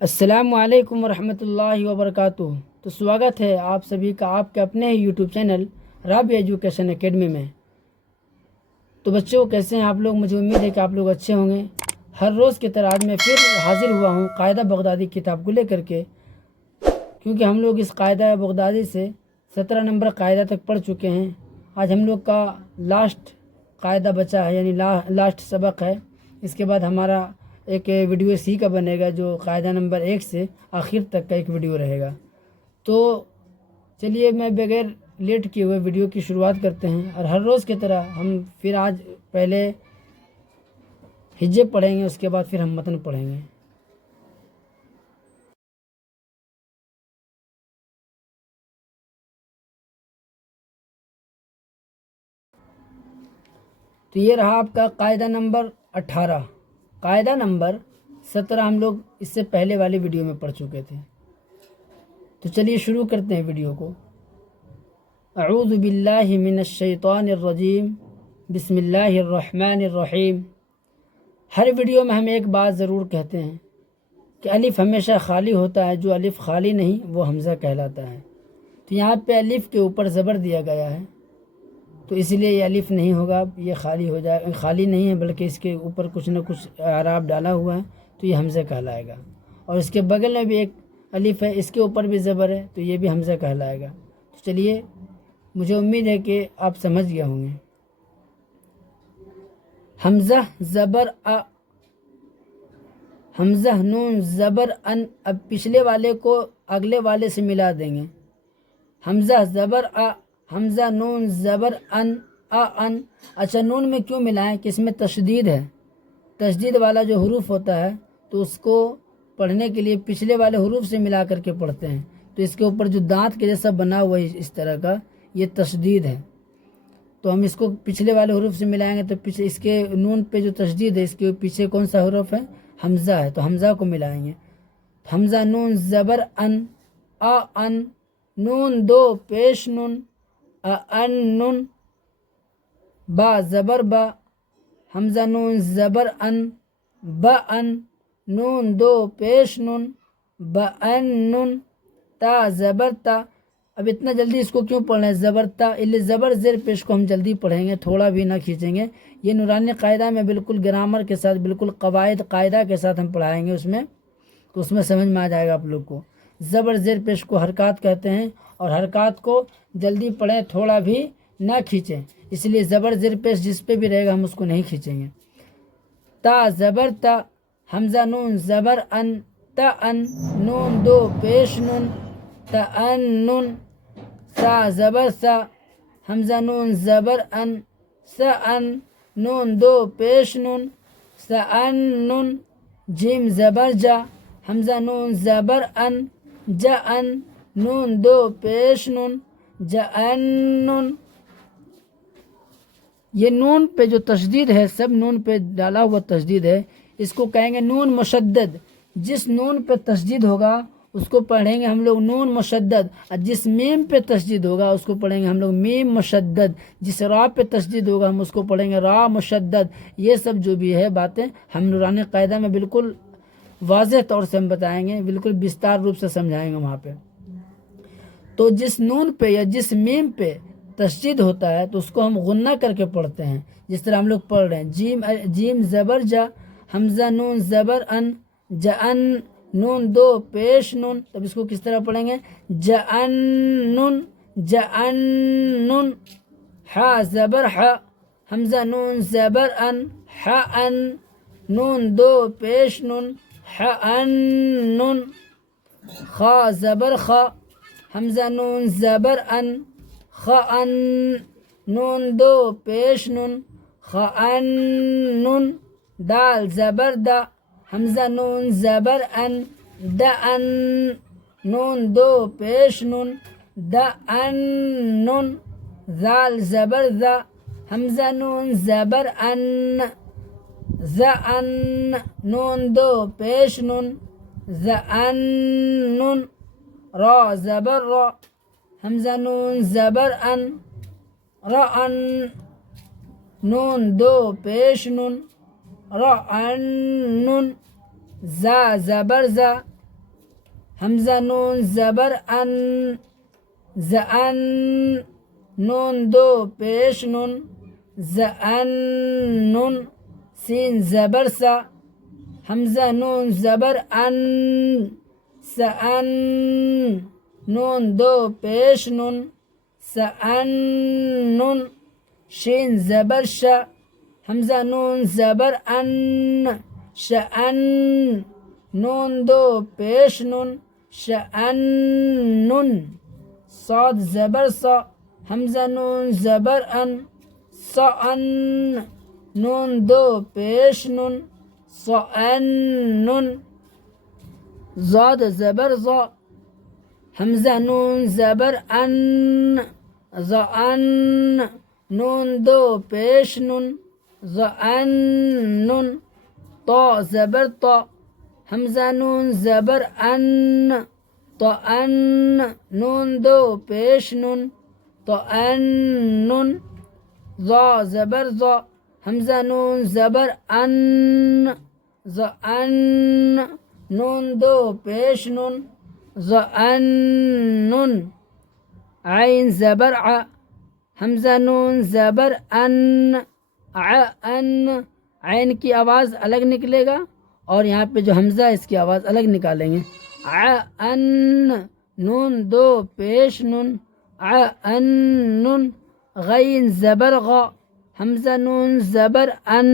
السلام علیکم ورحمۃ اللہ وبرکاتہ۔ تو سواگت ہے آپ سبھی کا آپ کے اپنے ہی یوٹیوب چینل رابع ایجوکیشن اکیڈمی میں۔ تو بچوں کیسے ہیں آپ لوگ؟ مجھے امید ہے کہ آپ لوگ اچھے ہوں گے۔ ہر روز کی طرح آج میں پھر حاضر ہوا ہوں قاعدہ بغدادی کتاب کو لے کر کے، کیونکہ ہم لوگ اس قاعدہ بغدادی سے 17 نمبر قاعدہ تک پڑھ چکے ہیں۔ آج ہم لوگ کا لاسٹ قاعدہ بچا ہے، یعنی لاسٹ سبق ہے۔ اس کے بعد ہمارا ایک ویڈیو اسی کا بنے گا جو قاعدہ نمبر 1 سے آخر تک کا ایک ویڈیو رہے گا۔ تو چلیے میں بغیر لیٹ کیے ہوئے ویڈیو کی شروعات کرتے ہیں، اور ہر روز کی طرح ہم پھر آج پہلے ہجے پڑھیں گے، اس کے بعد پھر ہم متن پڑھیں گے۔ تو یہ رہا آپ کا قاعدہ نمبر 18۔ قاعدہ نمبر 17 ہم لوگ اس سے پہلے والی ویڈیو میں پڑھ چکے تھے۔ تو چلیے شروع کرتے ہیں ویڈیو کو۔ اعوذ باللہ من الشیطان الرجیم، بسم اللہ الرحمن الرحیم۔ ہر ویڈیو میں ہم ایک بات ضرور کہتے ہیں کہ الف ہمیشہ خالی ہوتا ہے، جو الف خالی نہیں وہ حمزہ کہلاتا ہے۔ تو یہاں پہ الف کے اوپر زبر دیا گیا ہے، تو اس لیے یہ الف نہیں ہوگا، یہ خالی ہو جائے، خالی نہیں ہے بلکہ اس کے اوپر کچھ نہ کچھ اعراب ڈالا ہوا ہے، تو یہ حمزہ کہلائے گا۔ اور اس کے بغل میں بھی ایک الف ہے، اس کے اوپر بھی زبر ہے، تو یہ بھی حمزہ کہلائے گا۔ تو چلیے، مجھے امید ہے کہ آپ سمجھ گئے ہوں گے۔ حمزہ زبر ا، حمزہ نون زبر ان۔ اب پچھلے والے کو اگلے والے سے ملا دیں گے۔ حمزہ زبر ا، حمزہ نون زبر ان، ان۔ اچھا، نون میں کیوں ملائیں؟ کہ اس میں تشدید ہے، تشدید والا جو حروف ہوتا ہے تو اس کو پڑھنے کے لیے پچھلے والے حروف سے ملا کر کے پڑھتے ہیں۔ تو اس کے اوپر جو دانت کے جیسا بنا ہوا ہے اس طرح کا، یہ تشدید ہے۔ تو ہم اس کو پچھلے والے حروف سے ملائیں گے، تو پیچھے اس کے نون پہ جو تشدید ہے، اس کے پیچھے کون سا حرف ہے؟ حمزہ ہے، تو حمزہ کو ملائیں گے۔ حمزہ نون زبر ان، ان۔ نون دو پیش نون، ان نون۔ با زبر با، حمزہ نون زبر ان، با ان۔ نون دو پیش نون، با ان نون۔ تا زبر تا۔ اب اتنا جلدی اس کو کیوں پڑھ رہے ہیں؟ زبر تا، زبر زیر پیش کو ہم جلدی پڑھیں گے، تھوڑا بھی نہ کھینچیں گے۔ یہ نورانی قاعدہ میں بالکل گرامر کے ساتھ، بالکل قواعد قاعدہ کے ساتھ ہم پڑھائیں گے اس میں، تو اس میں سمجھ میں آ جائے گا آپ لوگ کو۔ زبر زیر پیش کو حرکات کہتے ہیں، اور حرکات کو جلدی پڑھیں، تھوڑا بھی نہ کھینچیں، اس لیے زبر زیر پیش جس پہ بھی رہے گا ہم اس کو نہیں کھینچیں گے۔ تا زبر تا، حمزہ نون زبر ان، تا ان۔ نون دو پیش نون، تا ان نون۔ سا زبر سا، حمزہ نون زبر ان، سا ان۔ نون دو پیش نون، سا ان نون۔ جیم زبر جا، حمزہ نون زبر ان، جا ان۔ نون دو پیش نون، جا ان نون۔ یہ نون پہ جو تشدید ہے، سب نون پہ ڈالا ہوا تشدید ہے، اس کو کہیں گے نون مشدد۔ جس نون پہ تشدید ہوگا اس کو پڑھیں گے ہم لوگ نون مشدد، اور جس میم پہ تشدید ہوگا اس کو پڑھیں گے ہم لوگ میم مشدد۔ جس را پہ تشدید ہوگا ہم اس کو پڑھیں گے را مشدد۔ یہ سب جو بھی ہے باتیں ہم نورانی قاعدہ میں بالکل واضح طور سے ہم بتائیں گے، بالکل بستار روپ سے سمجھائیں گے وہاں پہ۔ تو جس نون پہ یا جس میم پہ تشدید ہوتا ہے تو اس کو ہم غنہ کر کے پڑھتے ہیں، جس طرح ہم لوگ پڑھ رہے ہیں۔ جیم زبر جا، حمزہ نون زبر ان، جا ان۔ نون دو پیش نون، تب اس کو کس طرح پڑھیں گے؟ جا ان نون، جا ان نون۔ ہا زبر ہا، حمزہ نون زبر ان، ہا ان۔ نون دو پیش نون، ہا ان نون۔ خا زبر خا، حمزہ نون زبر ان، خا ان۔ نون دو پیش نون، خا ان نون۔ دال زبر دا، حمزہ نون زبر ان، دا ان۔ نون دو پیش نون، دا ان نون۔ ذال زبر ذا، حمزہ نون زبر ان، ذا ان۔ نون دو پیش نون، ذا ان نون۔ را زبر را، حمزہ نون زبر ان، را ان۔ نون دو پیش نون، را ان نون۔ زا زبر زا، حمزہ نون زبر ان زأن نون دو پیش نون زأن نون سین زبر سا حمزہ نون زبر ان سأن نون دو پیش نون سأن نون شین زبر شا حمزہ نون زبر ان شأن نون دو پیش نون شأن نون صاد زبر صا حمزہ نون زبر ان صأن نون دو پیش نون صأن نون زاد زبر ضا حمزہ نون زبر ان ضأن نون دو پیش نون ضأن نون طا زبر طا حمزہ نون زبر ان طأن نون دو پیش نون طأن نون ضا زبر ضا حمزہ نون زبر ان ضأن نون دو پیش نون ضأن نون عین زبر ع حمزہ نون زبر ان ان عین کی آواز الگ نکلے گا اور یہاں پہ جو حمزہ ہے اس کی آواز الگ نکالیں گے ان نون دو پیش نون ان نون غین زبر غا حمزہ نون زبر ان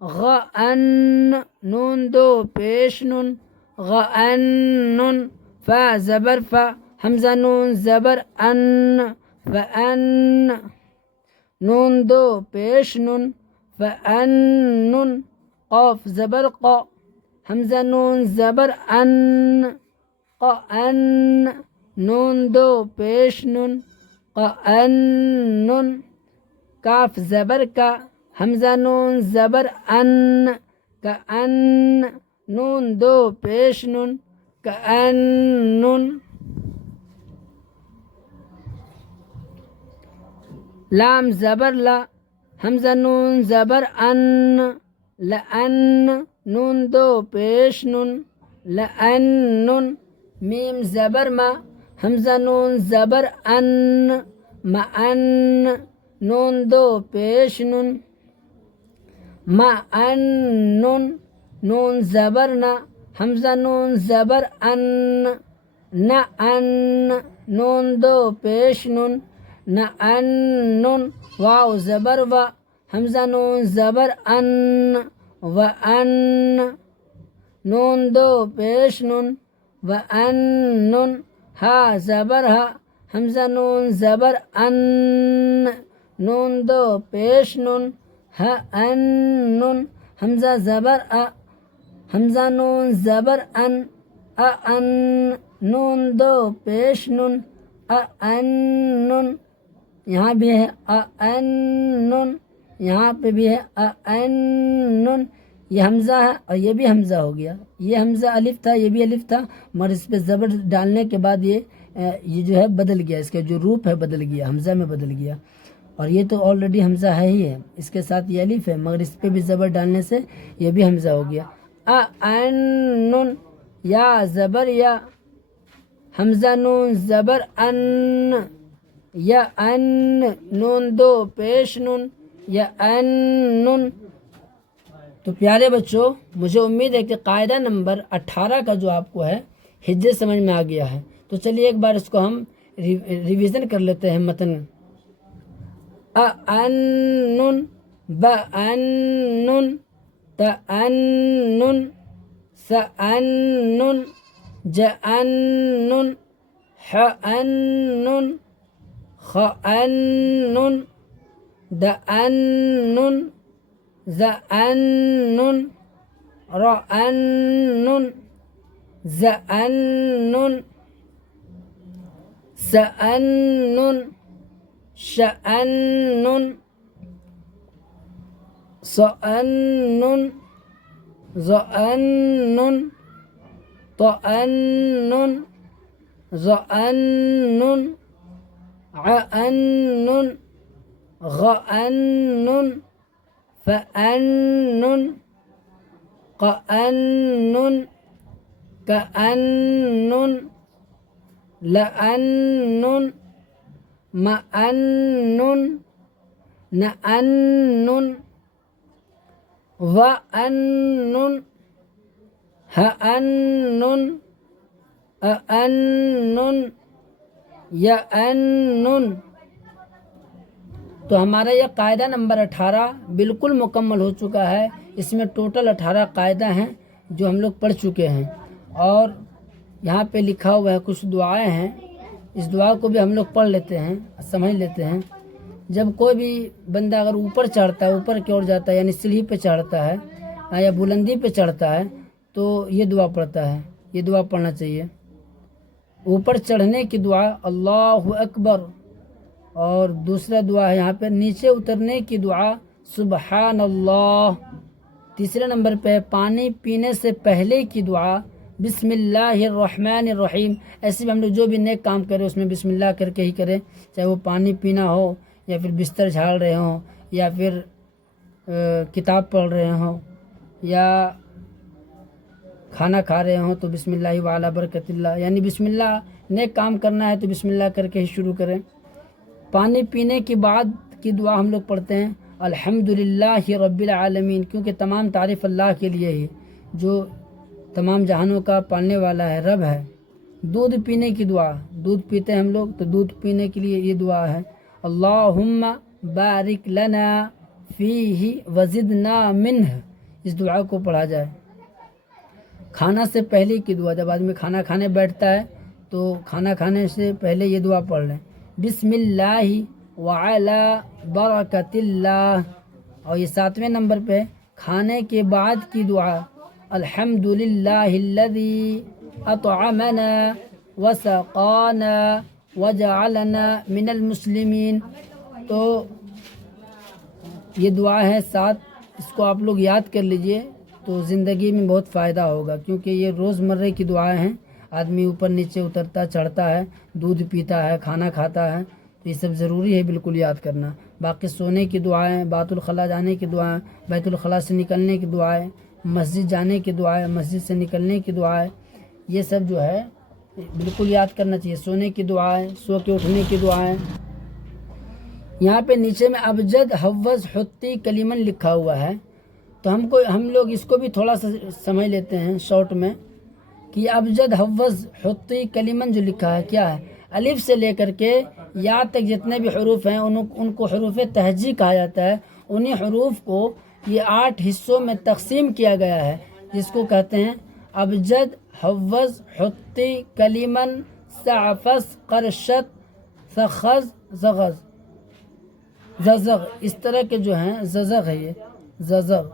غأن نون دو پیش نون غأن نون فا زبر فا حمزہ نون زبر ان فأن نون دو پیش نون فأن نون قاف زبر قا حمزہ نون زبر ان قأن نون دو پیش نون قأن نون کاف زبر کا حمزہ نون زبر ان کأن نون دو پیش نون کأن نون لام زبر لا حمزہ نون زبر ان لأن نون دو پیش نون لأن نون میم زبر ما حمزہ نون زبر ان مأن نون دو پیش نون مأن نون نون زبر نا حمزہ نون زبر ان نأن نون دو پیش نون نأن نون واو زبر و حمزہ نون زبر ان وأن نون دو پیش نون وأن نون ہا زبر ہا حمزہ نون زبر ان نون دو پیش نون ہأن نون حمزہ زبر حمزہ نون زبر ان أن نون دو پیش نون أن نون یہاں بھی ہے أن نون یہاں پہ بھی ہے أن نون یہ حمزہ ہے اور یہ بھی حمزہ ہو گیا یہ حمزہ الف تھا یہ بھی الف تھا مگر اس پہ زبر ڈالنے کے بعد یہ جو ہے بدل گیا اس کا جو روپ ہے بدل گیا حمزہ میں بدل گیا اور یہ تو آلریڈی حمزہ ہے ہی ہے اس کے ساتھ یہ الف ہے مگر اس پہ بھی زبر ڈالنے سے یہ بھی حمزہ ہو گیا أن نون یا زبر یا حمزہ نون زبر ان یا ان نون دو پیش نون یا ان نون تو پیارے بچوں مجھے امید ہے کہ قاعدہ نمبر 18 کا جو آپ کو ہے ہجے سمجھ میں آ گیا ہے تو چلیے ایک بار اس کو ہم ریویژن کر لیتے ہیں متن أن بأن تأن سأن جأن حأن خأن دأن زأن رأن زأن سأن شأن صأن ظأن طأن ظأن عأن غأن فأن قأن كأن لأن مأن نأن وأن هأن أأن يأن. تو ہمارا یہ قاعدہ نمبر 18 بالکل مکمل ہو چکا ہے. اس میں ٹوٹل 18 قاعدہ ہیں جو ہم لوگ پڑھ چکے ہیں. اور یہاں پہ لکھا ہوا ہے کچھ دعائیں ہیں. اس دعا کو بھی ہم لوگ پڑھ لیتے ہیں, سمجھ لیتے ہیں. جب کوئی بھی بندہ اگر اوپر چڑھتا ہے, اوپر کی اور جاتا ہے, یعنی سیڑھی پہ چڑھتا ہے یا بلندی پہ چڑھتا ہے, تو یہ دعا پڑھتا ہے. یہ دعا پڑھنا چاہیے. اوپر چڑھنے کی دعا اللہ اکبر. اور دوسرا دعا ہے یہاں پہ نیچے اترنے کی دعا سبحان اللہ. تیسرے نمبر پہ پانی پینے سے پہلے کی دعا بسم اللہ الرحمن الرحیم. ایسے بھی ہم لوگ جو بھی نیک کام کریں اس میں بسم اللہ کر کے ہی کریں, چاہے وہ پانی پینا ہو یا پھر بستر جھاڑ رہے ہوں یا پھر کتاب پڑھ رہے ہوں یا کھانا کھا رہے ہوں, تو بسم اللہ وعلی برکت اللہ, یعنی بسم اللہ نیک کام کرنا ہے تو بسم اللہ کر کے ہی شروع کریں. پانی پینے کے بعد کی دعا ہم لوگ پڑھتے ہیں الحمدللہ رب العالمین, کیونکہ تمام تعریف اللہ کے لیے ہی جو تمام جہانوں کا پالنے والا ہے, رب ہے. دودھ پینے کی دعا, دودھ پیتے ہیں ہم لوگ تو دودھ پینے کے لیے یہ دعا ہے اللہم بارک لنا فیہ وزدنا منہ. اس دعا کو پڑھا جائے. کھانا سے پہلے کی دعا, جب آدمی کھانا کھانے بیٹھتا ہے تو کھانا کھانے سے پہلے یہ دعا پڑھ لیں بسم اللہ وعلی برکت اللہ. اور یہ 7ویں نمبر پہ کھانے کے بعد کی دعا الحمدللہ الذی اطعمنا وسقانا وجعلنا من المسلمین. تو یہ دعا ہے 7. اس کو آپ لوگ یاد کر لیجئے تو زندگی میں بہت فائدہ ہوگا, کیونکہ یہ روزمرہ کی دعائیں ہیں. آدمی اوپر نیچے اترتا چڑھتا ہے, دودھ پیتا ہے, کھانا کھاتا ہے, تو یہ سب ضروری ہے بالکل یاد کرنا. باقی سونے کی دعائیں, بیت الخلاء جانے کی دعائیں, بیت الخلاء سے نکلنے کی دعائیں, مسجد جانے کی دعائیں, مسجد سے نکلنے کی دعائیں, یہ سب جو ہے بالکل یاد کرنا چاہیے. سونے کی دعائیں, سو کے اٹھنے کی دعائیں. یہاں پہ نیچے میں ابجد حوض حطی کلیمن لکھا ہوا ہے, تو ہم لوگ اس کو بھی تھوڑا سا سمجھ لیتے ہیں شارٹ میں کہ ابجد حوض حطی کلیمن جو لکھا ہے کیا ہے. الف سے لے کر کے یا تک جتنے بھی حروف ہیں ان کو حروف تہجی کہا جاتا ہے. انہی حروف کو یہ 8 حصوں میں تقسیم کیا گیا ہے, جس کو کہتے ہیں ابجد حوض حطی کلیمن سعفس قرشت سخز زغز ززغ. اس طرح کے جو ہیں ززغ ہے, یہ ززغ.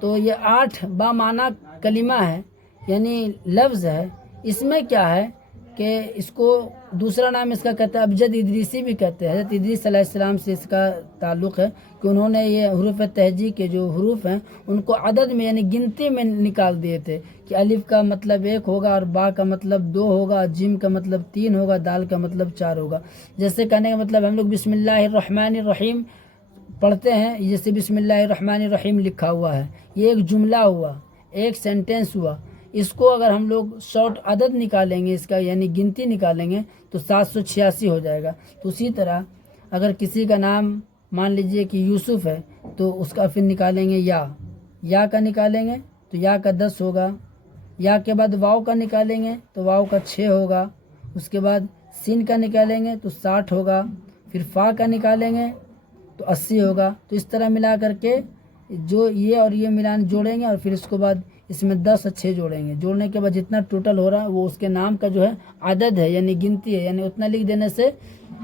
تو یہ 8 بامعنی کلمہ ہے, یعنی لفظ ہے. اس میں کیا ہے کہ اس کو دوسرا نام اس کا کہتے ہیں ابجد ادریسی بھی کہتے ہیں. حضرت ادریس علیہ السلام سے اس کا تعلق ہے کہ انہوں نے یہ حروف تہجی کے جو حروف ہیں ان کو عدد میں یعنی گنتی میں نکال دیے تھے کہ الف کا مطلب 1 ہوگا اور با کا مطلب 2 ہوگا, جیم کا مطلب 3 ہوگا, دال کا مطلب 4 ہوگا. جیسے کہنے کا مطلب ہم لوگ بسم اللہ الرحمن الرحیم پڑھتے ہیں, جیسے بسم اللہ الرحمن الرحیم لکھا ہوا ہے, یہ ایک جملہ ہوا, ایک سینٹینس ہوا. اس کو اگر ہم لوگ شارٹ عدد نکالیں گے, اس کا یعنی گنتی نکالیں گے تو 786 ہو جائے گا. تو اسی طرح اگر کسی کا نام مان لیجئے کہ یوسف ہے تو اس کا پھر نکالیں گے یا کا نکالیں گے تو یا کا 10 ہوگا. یا کے بعد واو کا نکالیں گے تو واو کا 6 ہوگا. اس کے بعد سین کا نکالیں گے تو 60 ہوگا. پھر فا کا نکالیں گے تو 80 ہوگا. تو اس طرح ملا کر کے جو یہ اور یہ ملان جوڑیں گے اور پھر اس کے بعد اس میں 10 اور 6 جوڑیں گے. جوڑنے کے بعد جتنا ٹوٹل ہو رہا ہے وہ اس کے نام کا جو ہے عدد ہے, یعنی گنتی ہے. یعنی اتنا لکھ دینے سے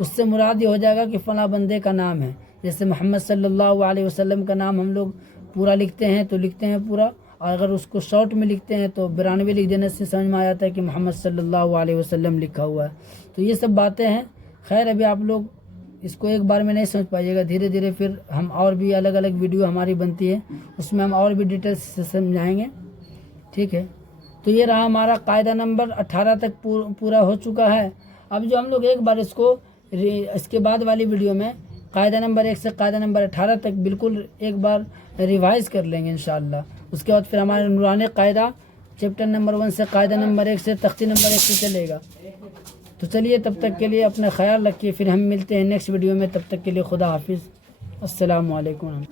اس سے مراد یہ ہو جائے گا کہ فلاں بندے کا نام ہے. جیسے محمد صلی اللہ علیہ وسلم کا نام ہم لوگ پورا لکھتے ہیں تو لکھتے ہیں پورا, اور اگر اس کو شارٹ میں لکھتے ہیں تو 92 لکھ دینے سے سمجھ میں آ جاتا ہے کہ محمد صلی اللہ علیہ وسلم لکھا ہوا ہے. تو یہ سب باتیں ہیں. خیر ابھی آپ لوگ اس کو ایک بار میں نہیں سمجھ پائیے گا, دھیرے دھیرے پھر ہم اور بھی الگ الگ ویڈیو ہماری بنتی ہے, اس میں ہم اور بھی ڈیٹیلس سے سمجھائیں گے. ٹھیک ہے, تو یہ رہا ہمارا قاعدہ نمبر 18 تک پورا ہو چکا ہے. اب جو ہم لوگ ایک بار اس کے بعد والی ویڈیو میں قاعدہ نمبر 1 سے قاعدہ نمبر 18 تک بالکل ایک بار ریوائز کر لیں گے انشاءاللہ. اس کے بعد پھر ہمارے نورانی قاعدہ چیپٹر نمبر 1 سے قاعدہ نمبر 1 سے تختی نمبر 1 سے چلے گا۔ تو چلیے تب تک کے لیے اپنا خیال رکھیے، پھر ہم ملتے ہیں نیکسٹ ویڈیو میں، تب تک کے لیے خدا حافظ، السلام علیکم۔